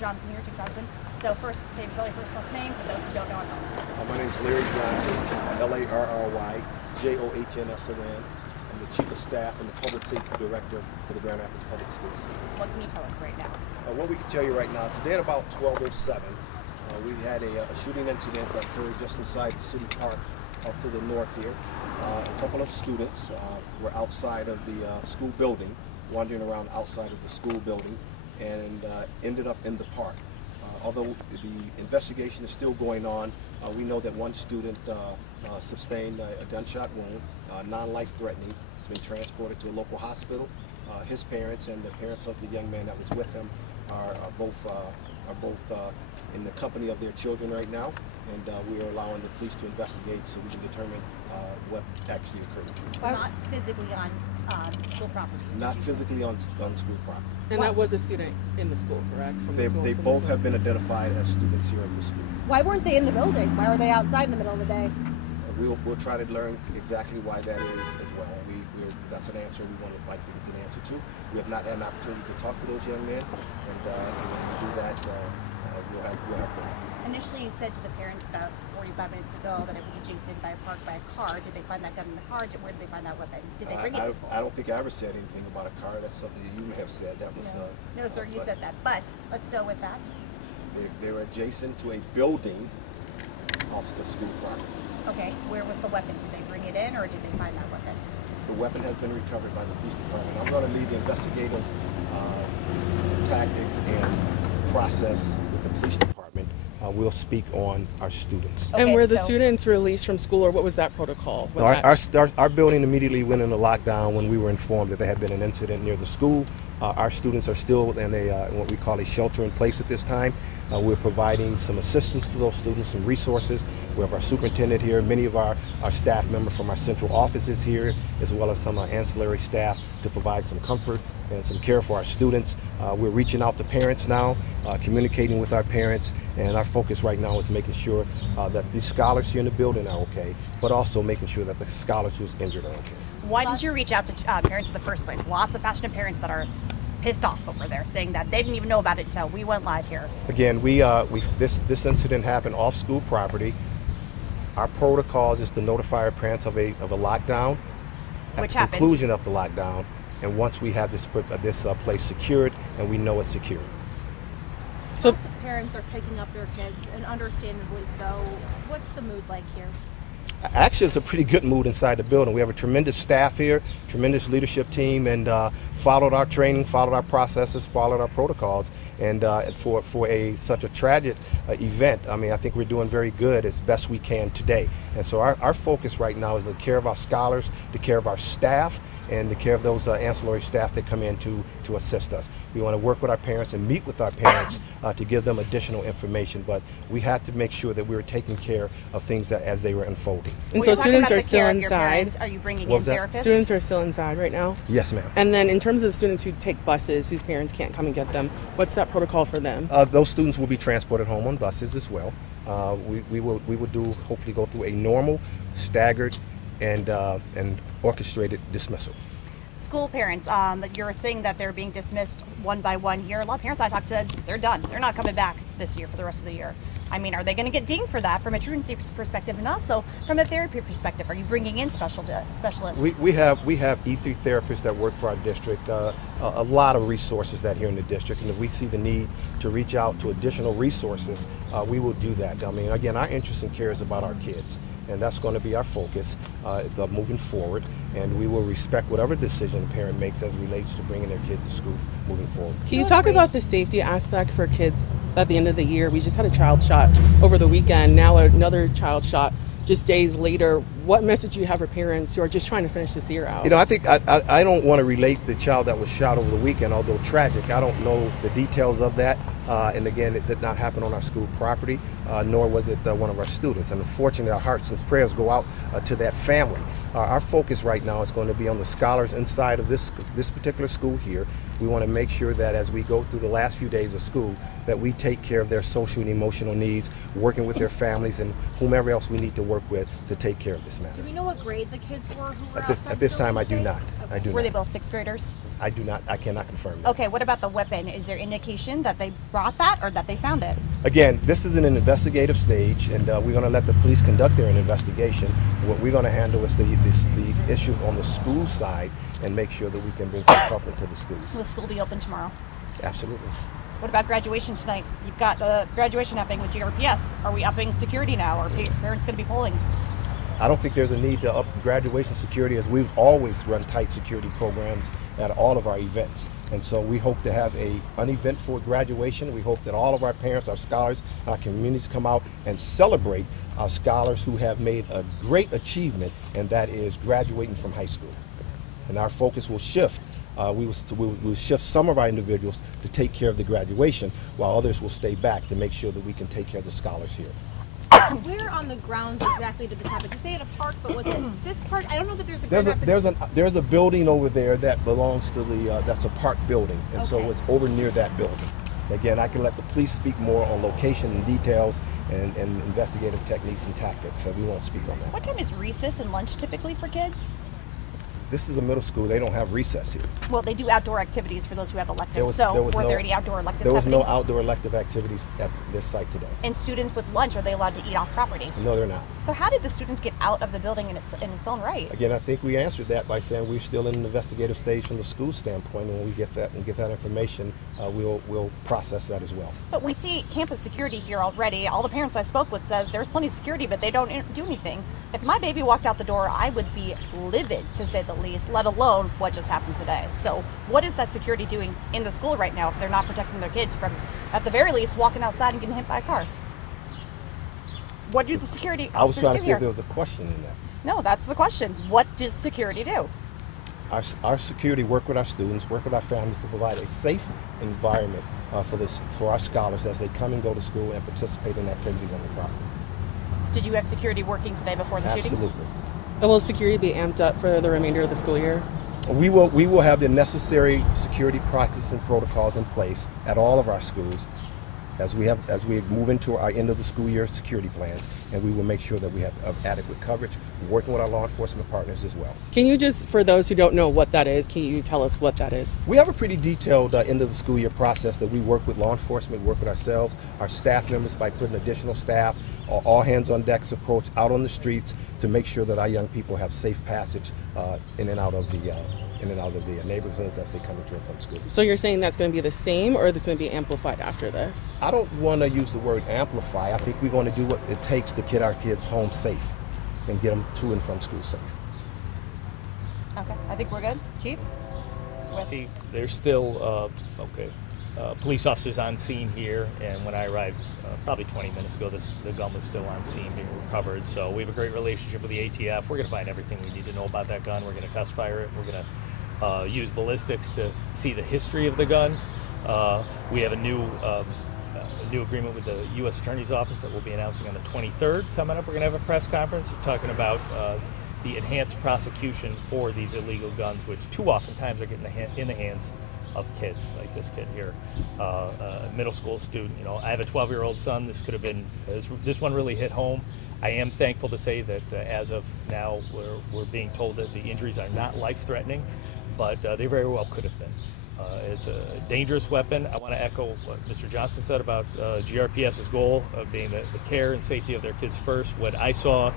Johnson here, Chief Johnson. So first, say and spell your first last name for those who don't know at home. My name is Larry Johnson, Larryjohnson. I'm the Chief of Staff and the Public Safety Director for the Grand Rapids Public Schools. What can you tell us right now? What we can tell you right now, today at about 12:07, we had a shooting incident that occurred just inside the city park off to the north here. A couple of students were outside of the school building, wandering around outside of the school building, and ended up in the park. Although the investigation is still going on, we know that one student sustained a gunshot wound, non-life-threatening. He's been transported to a local hospital. His parents and the parents of the young man that was with him are both in the company of their children right now, and we are allowing the police to investigate so we can determine what actually occurred. So not physically on school property? Not physically on school property. And that was a student in the school, correct? They both have been identified as students here at the school. Why weren't they in the building? Why were they outside in the middle of the day? We'll try to learn exactly why that is as well. That's an answer we would like to get an answer to. We have not had an opportunity to talk to those young men, and when we do that, we'll have them. Initially, you said to the parents about 45 minutes ago that it was adjacent by a park by a car. Did they find that gun in the car? Where did they find that weapon? Did they bring it to school? I don't think I ever said anything about a car. That's something that you may have said. That was no, sir, you said that. But let's go with that. They were adjacent to a building off the school property. Okay, where was the weapon? Did they bring it in, or did they find that weapon? The weapon has been recovered by the police department. I'm going to lead the investigative tactics and process with the police department. We'll speak on our students. Okay, and were the students released from school, or what was that protocol? Our building immediately went into lockdown when we were informed that there had been an incident near the school. Our students are still in what we call a shelter in place at this time. We're providing some assistance to those students, some resources. We have our superintendent here, many of our staff members from our central offices here, as well as some ancillary staff to provide some comfort and some care for our students. We're reaching out to parents now, communicating with our parents, and our focus right now is making sure that these scholars here in the building are okay, but also making sure that the scholars who's injured are okay. Why didn't you reach out to parents in the first place? Lots of passionate parents that are pissed off over there, saying that they didn't even know about it until we went live here. Again, this incident happened off school property. Our protocols is to notify our parents of a lockdown at the conclusion of the lockdown, and once we have this place secured and we know it's secure. So lots of parents are picking up their kids, and understandably so. What's the mood like here? Actually, it's a pretty good mood inside the building. We have a tremendous staff here, tremendous leadership team, and followed our training, followed our processes, followed our protocols. And for such a tragic event, I think we're doing very good as best we can today. And so our focus right now is the care of our scholars, the care of our staff, and the care of those ancillary staff that come in to assist us. We want to work with our parents and meet with our parents to give them additional information, but we have to make sure that we're taking care of things as they were unfolding. And so students are still inside? Are you bringing in therapists? Students are still inside right now? Yes, ma'am. And then in terms of the students who take buses, whose parents can't come and get them, what's that protocol for them? Those students will be transported home on buses as well. We will hopefully go through a normal, staggered, and orchestrated dismissal. School parents, you're saying that they're being dismissed one by one here. A lot of parents I talked to, they're done. They're not coming back this year for the rest of the year. Are they going to get dinged for that from a truancy perspective, and also from a therapy perspective? Are you bringing in specialists? We have E3 therapists that work for our district. A lot of resources that here in the district, and if we see the need to reach out to additional resources, we will do that. Again, our interest and care is about our kids, and that's going to be our focus moving forward, and we will respect whatever decision a parent makes as it relates to bringing their kid to school moving forward. Can you talk about the safety aspect for kids at the end of the year? We just had a child shot over the weekend, now another child shot just days later. What message do you have for parents who are just trying to finish this year out? I think I don't want to relate the child that was shot over the weekend, although tragic. I don't know the details of that. And again, it did not happen on our school property, nor was it one of our students. And unfortunately, our hearts and prayers go out to that family. Our focus right now is going to be on the scholars inside of this particular school here. We want to make sure that as we go through the last few days of school, that we take care of their social and emotional needs, working with their families and whomever else we need to work with to take care of this matter. Do we know what grade the kids were who were at this time, I do not. Okay. Were they both sixth graders? I cannot confirm that. Okay, what about the weapon? Is there indication that they brought that or that they found it? Again, this is in an investigative stage, and we're going to let the police conduct their investigation. What we're going to handle is the issues on the school side and make sure that we can bring some comfort to the schools. Will school be open tomorrow? Absolutely. What about graduation tonight? You've got graduation happening with GRPS. Are we upping security now? Are parents going to be pulling? I don't think there's a need to up graduation security, as we've always run tight security programs at all of our events. And so we hope to have an uneventful graduation. We hope that all of our parents, our scholars, our communities come out and celebrate our scholars who have made a great achievement, and that is graduating from high school. And our focus will shift. We will shift some of our individuals to take care of the graduation, while others will stay back to make sure that we can take care of the scholars here. Where on the grounds exactly did this happen? You say at a park, but was it this park? I don't know that there's a building over there that belongs to the that's a park building, and so it's over near that building. Again, I can let the police speak more on location and details and investigative techniques and tactics, so we won't speak on that. What time is recess and lunch typically for kids? This is a middle school. They don't have recess here. Well, they do outdoor activities for those who have electives. Were there any outdoor electives There was happening? no outdoor elective activities at this site today. And students with lunch, are they allowed to eat off property? No, they're not. So how did the students get out of the building in its own right? Again, I think we answered that by saying we're still in an investigative stage from the school standpoint, and when we get that information, we'll process that as well. But we see campus security here already. All the parents I spoke with says there's plenty of security, but they don't do anything. If my baby walked out the door, I would be livid, to say the least, let alone what just happened today. So what is that security doing in the school right now if they're not protecting their kids from, at the very least, walking outside and getting hit by a car? What do the security I was officers trying do to see here? if there was a question in that. No, that's the question. What does security do? Our security work with our students, work with our families to provide a safe environment for our scholars as they come and go to school and participate in activities on the property. Did you have security working today before the shooting? Absolutely. And will security be amped up for the remainder of the school year? We will have the necessary security practices and protocols in place at all of our schools as we move into our end of the school year security plans, and we will make sure that we have adequate coverage, working with our law enforcement partners as well. Can you just, for those who don't know what that is, can you tell us what that is? We have a pretty detailed end of the school year process that we work with law enforcement, work with ourselves, our staff members by putting additional staff, all hands on deck approach out on the streets to make sure that our young people have safe passage in and out of the neighborhoods as they come into and from school. So you're saying that's going to be the same, or it's going to be amplified after this? I don't want to use the word amplify. I think we're going to do what it takes to get our kids home safe and get them to and from school safe. Okay, I think we're good. Chief? See, there's still police officers on scene here, and when I arrived probably 20 minutes ago, the gun was still on scene being recovered. So we have a great relationship with the ATF. We're going to find everything we need to know about that gun. We're going to test fire it. We're going to use ballistics to see the history of the gun. We have a new agreement with the U.S. Attorney's Office that we'll be announcing on the 23rd coming up. We're going to have a press conference talking about the enhanced prosecution for these illegal guns, which too oftentimes are getting in the hands of kids like this kid here, middle school student. You know, I have a 12-year-old son. This could have been, this one really hit home. I am thankful to say that as of now, we're being told that the injuries are not life-threatening, but they very well could have been. It's a dangerous weapon. I want to echo what Mr. Johnson said about GRPS's goal of being the care and safety of their kids first. What I saw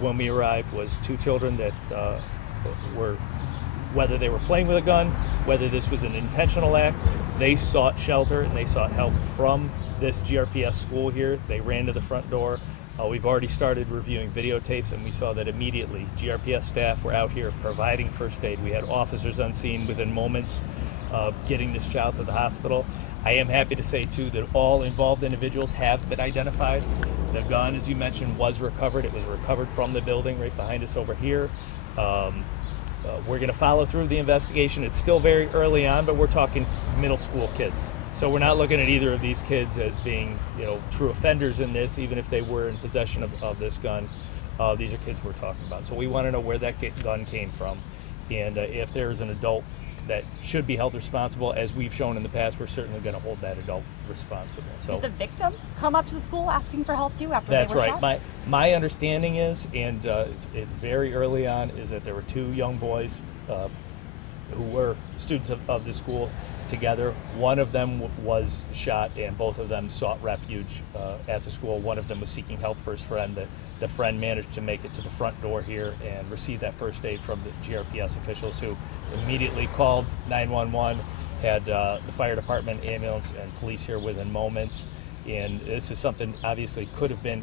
when we arrived was two children that were, whether they were playing with a gun, whether this was an intentional act, they sought shelter and they sought help from this GRPS school here. They ran to the front door. We've already started reviewing videotapes, and we saw that immediately GRPS staff were out here providing first aid. We had officers on scene within moments of getting this child to the hospital. I am happy to say, too, that all involved individuals have been identified. The gun, as you mentioned, was recovered. It was recovered from the building right behind us over here. We're going to follow through the investigation. It's still very early on, but we're talking middle school kids. So we're not looking at either of these kids as being, you know, true offenders in this, even if they were in possession of this gun. These are kids we're talking about. So we want to know where that gun came from. And if there is an adult that should be held responsible, as we've shown in the past, we're certainly going to hold that adult responsible. So, did the victim come up to the school asking for help too after they were shot? That's right. My understanding is, and it's very early on, is that there were two young boys who were students of the school together. One of them was shot, and both of them sought refuge at the school. One of them was seeking help for his friend. The friend managed to make it to the front door here and receive that first aid from the GRPS officials, who immediately called 911, had the fire department, ambulance, and police here within moments. And this is something obviously could have been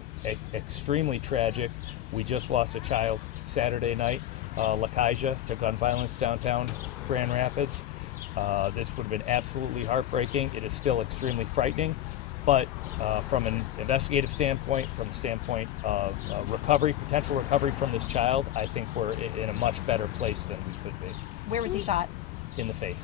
extremely tragic. We just lost a child Saturday night, Lakaija, to gun violence downtown Grand Rapids. This would have been absolutely heartbreaking. It is still extremely frightening, but from an investigative standpoint, from the standpoint of recovery, potential recovery from this child, I think we're in a much better place than we could be. Where was he shot? In the face.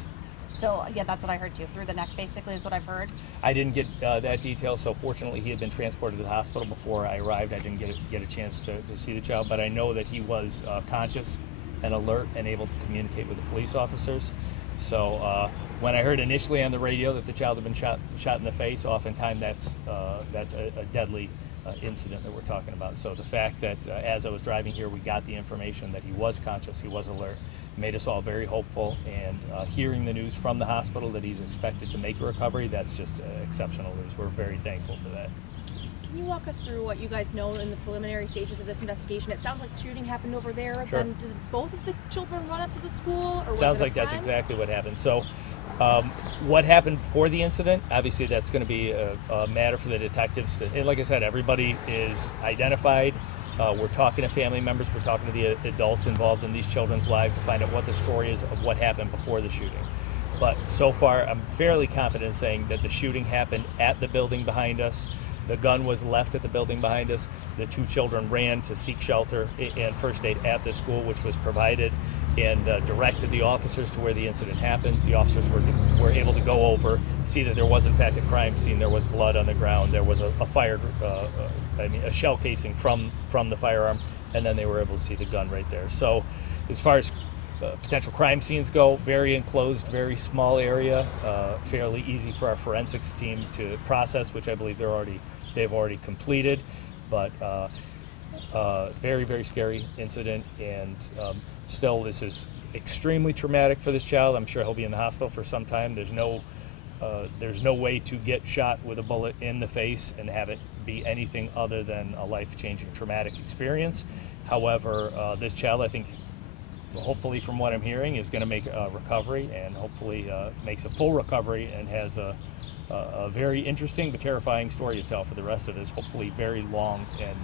So yeah, that's what I heard too. Through the neck, basically, is what I've heard. I didn't get that detail, so fortunately he had been transported to the hospital before I arrived. I didn't get a chance to see the child, but I know that he was conscious and alert and able to communicate with the police officers. So when I heard initially on the radio that the child had been shot in the face, oftentimes that's a deadly incident that we're talking about. So the fact that as I was driving here, we got the information that he was conscious, he was alert, made us all very hopeful. And hearing the news from the hospital that he's expected to make a recovery, that's just exceptional news. We're very thankful for that. Can you walk us through what you guys know in the preliminary stages of this investigation? It sounds like the shooting happened over there. Sure. Then did both of the children run up to the school, or was Sounds it like a that's friend? exactly what happened. So what happened before the incident, obviously that's going to be a matter for the detectives. And like I said, everybody is identified. We're talking to family members. We're talking to the adults involved in these children's lives to find out what the story is of what happened before the shooting. But so far, I'm fairly confident in saying that the shooting happened at the building behind us. The gun was left at the building behind us. The two children ran to seek shelter and first aid at the school, which was provided, and directed the officers to where the incident happens. The officers were able to go over, see that there was in fact a crime scene. There was blood on the ground. There was a shell casing from the firearm, and then they were able to see the gun right there. So, as far as potential crime scenes go, very enclosed, very small area, fairly easy for our forensics team to process, which I believe they've already completed. But very, very scary incident, and still this is extremely traumatic for this child. I'm sure he'll be in the hospital for some time. There's no way to get shot with a bullet in the face and have it be anything other than a life-changing traumatic experience. However, this child, I think, hopefully from what I'm hearing, is going to make a recovery, and hopefully makes a full recovery and has a very interesting but terrifying story to tell for the rest of his hopefully very long and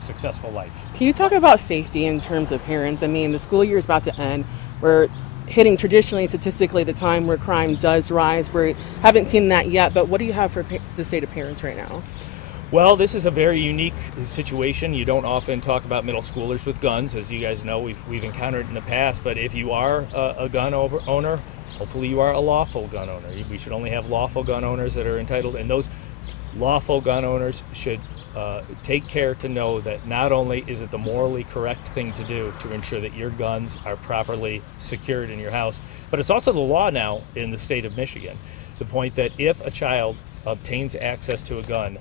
successful life. Can you talk about safety in terms of parents? I mean, the school year is about to end. We're hitting traditionally, statistically, the time where crime does rise. We haven't seen that yet, but what do you have to say to parents right now? Well, this is a very unique situation. You don't often talk about middle schoolers with guns, as you guys know, we've encountered in the past. But if you are a gun owner, hopefully you are a lawful gun owner. We should only have lawful gun owners that are entitled, and those lawful gun owners should take care to know that not only is it the morally correct thing to do to ensure that your guns are properly secured in your house, but it's also the law now in the state of Michigan. The point that if a child obtains access to a gun,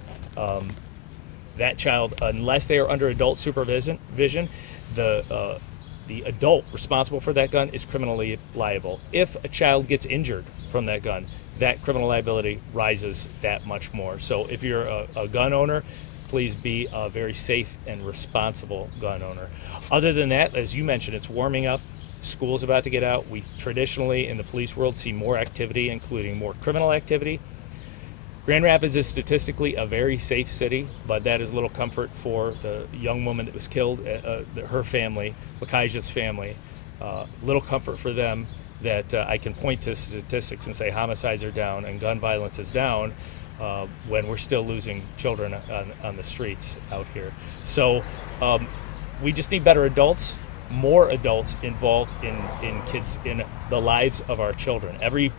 that child, unless they are under adult supervision, the adult responsible for that gun is criminally liable. If a child gets injured from that gun, that criminal liability rises that much more. So if you're a gun owner, please be a very safe and responsible gun owner. Other than that, as you mentioned, it's warming up. School's about to get out. We traditionally in the police world see more activity, including more criminal activity. Grand Rapids is statistically a very safe city, but that is little comfort for the young woman that was killed, her family, Lakaija's family. Little comfort for them that I can point to statistics and say homicides are down and gun violence is down when we're still losing children on the streets out here. So we just need better adults, more adults involved in kids, in the lives of our children. Every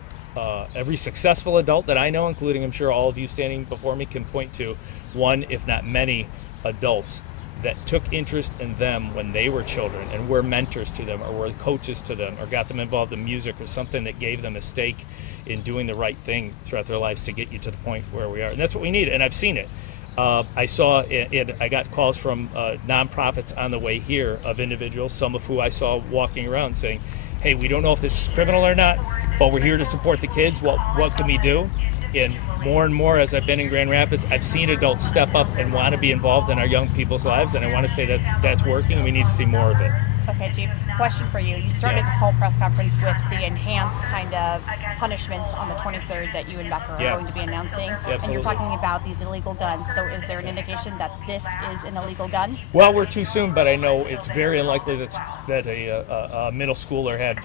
successful adult that I know, including I'm sure all of you standing before me, can point to one, if not many, adults that took interest in them when they were children and were mentors to them or were coaches to them or got them involved in music or something that gave them a stake in doing the right thing throughout their lives to get you to the point where we are. And that's what we need, and I've seen it. I got calls from nonprofits on the way here of individuals, some of who I saw walking around saying, hey, we don't know if this is criminal or not, but we're here to support the kids. What can we do? And more as I've been in Grand Rapids, I've seen adults step up and want to be involved in our young people's lives, and I want to say that's working, and we need to see more of it. Okay, Chief, question for you. You started this whole press conference with the enhanced kind of punishments on the 23rd that you and Becker are going to be announcing. Absolutely. And you're talking about these illegal guns. So is there an indication that this is an illegal gun? Well, we're too soon, but I know it's very unlikely that a middle schooler had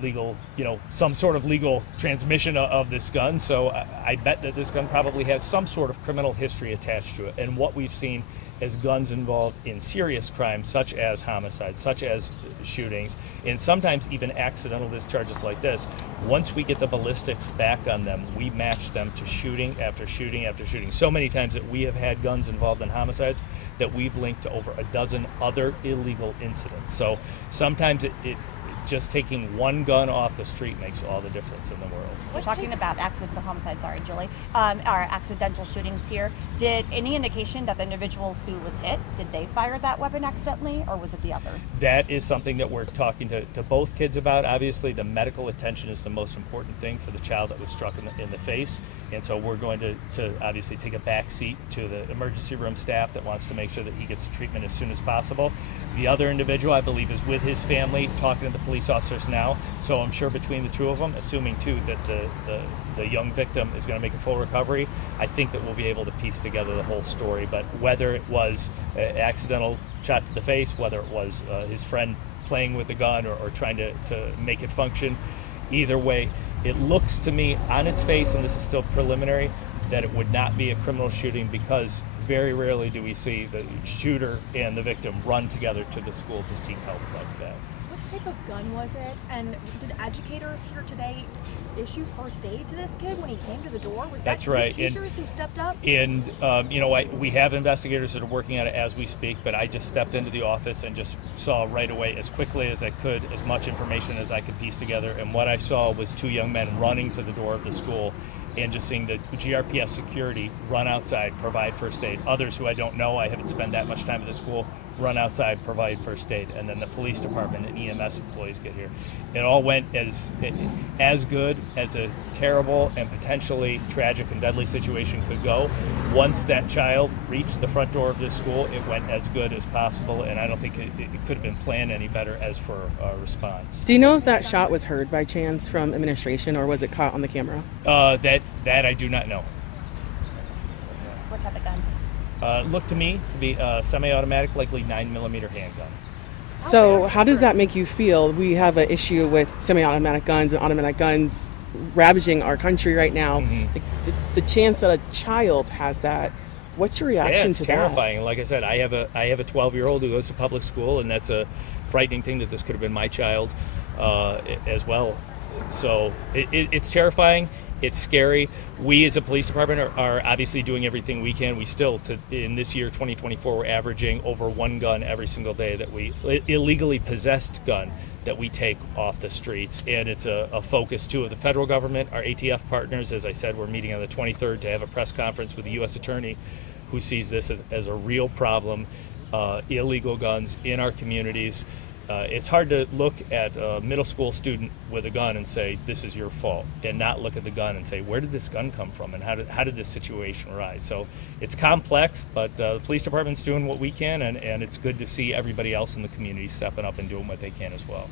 legal, some sort of legal transmission of this gun. So I bet that this gun probably has some sort of criminal history attached to it. And what we've seen is guns involved in serious crimes, such as homicide, such as shootings, and sometimes even accidental discharges like this. Once we get the ballistics back on them, we match them to shooting after shooting after shooting. So many times that we have had guns involved in homicides that we've linked to over a dozen other illegal incidents. So sometimes it just taking one gun off the street makes all the difference in the world. We're talking about accidental homicide, sorry, Julie, or accidental shootings here. Did any indication that the individual who was hit, did they fire that weapon accidentally, or was it the others? That is something that we're talking to both kids about. Obviously, the medical attention is the most important thing for the child that was struck in the face. And so we're going to obviously take a back seat to the emergency room staff that wants to make sure that he gets treatment as soon as possible. The other individual, I believe, is with his family talking to the police officers now. So I'm sure between the two of them, assuming too that the young victim is going to make a full recovery, I think that we'll be able to piece together the whole story. But whether it was an accidental shot to the face, whether it was his friend playing with the gun or trying to make it function, either way, it looks to me on its face, and this is still preliminary, that it would not be a criminal shooting, because very rarely do we see the shooter and the victim run together to the school to seek help like that. What type of gun was it? And did educators here today issue first aid to this kid when he came to the door? Was That's that right. teachers who stepped up? And we have investigators that are working on it as we speak, but I just stepped into the office and just saw right away, as quickly as I could, as much information as I could piece together. And what I saw was two young men running to the door of the school and just seeing the GRPS security run outside, provide first aid. Others who I don't know, I haven't spent that much time at the school, run outside, provide first aid, and then the police department and EMS employees get here. It all went as good as a terrible and potentially tragic and deadly situation could go. Once that child reached the front door of this school, it went as good as possible, and I don't think it could have been planned any better as for a response. Do you know if that shot was heard by chance from administration, or was it caught on the camera? That I do not know. What type of gun? Looked to me to be a semi-automatic, likely 9mm handgun. So how does that make you feel? We have an issue with semi-automatic guns and automatic guns ravaging our country right now. Mm-hmm. The chance that a child has that, what's your reaction it's to terrifying. Like I said, I have a 12-year-old who goes to public school, and that's a frightening thing that this could have been my child as well. So it's terrifying. It's scary. We as a police department are obviously doing everything we can. We still, in this year, 2024, we're averaging over one gun every single day that we, illegally possessed gun, that we take off the streets. And it's a focus, too, of the federal government, our ATF partners. As I said, we're meeting on the 23rd to have a press conference with the U.S. Attorney, who sees this as a real problem, illegal guns in our communities. It's hard to look at a middle school student with a gun and say, this is your fault, and not look at the gun and say, where did this gun come from, and how did this situation arise? So it's complex, but the police department's doing what we can, and it's good to see everybody else in the community stepping up and doing what they can as well.